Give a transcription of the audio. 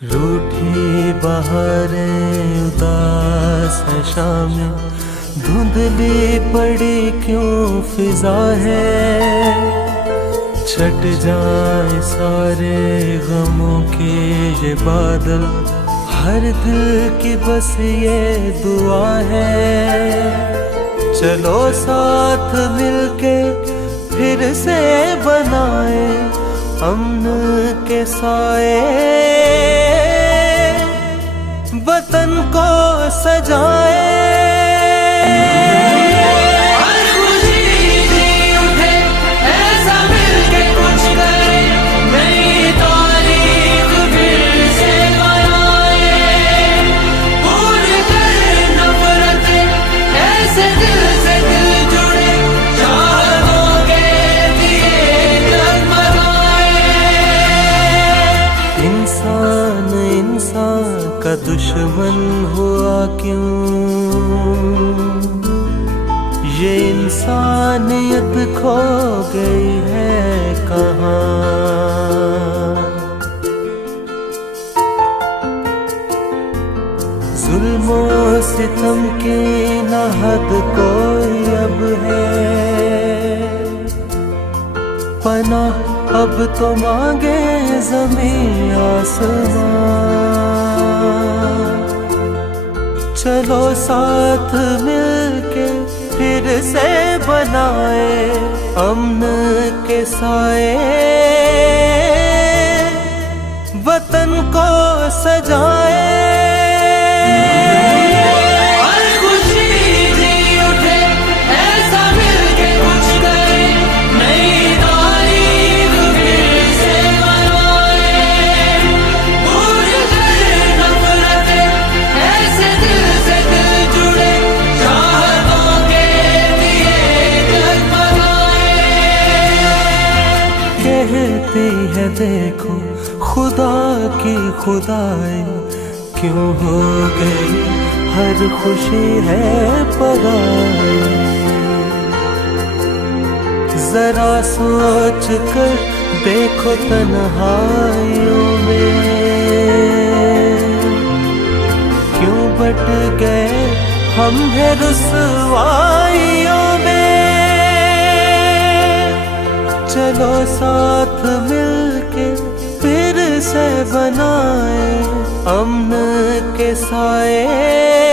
रूठी बहारें उदास है शामें, धुंधली पड़ी क्यों फिजा है। छट जाए सारे गमों के ये बादल, हर दिल की बस ये दुआ है। चलो साथ मिलके फिर से बनाए अमन के साए, वतन को सजाए। का दुश्मन हुआ क्यों, ये इंसानियत खो गई है कहाँ। जुल्म और सितम की न हद कोई अब है, पनाह अब तो मांगे ज़मीं आसमां। चलो साथ मिलके फिर से बनाए अमन के साए, वतन को सजाए। कहती है देखो खुदा की खुदाई, क्यों हो गई हर खुशी है पराई। जरा सोच कर देखो तन्हाइयों में, क्यों बट गए हम है रुसवाइयों में। चलो साथ मिलके फिर से बनाए अमन के साए।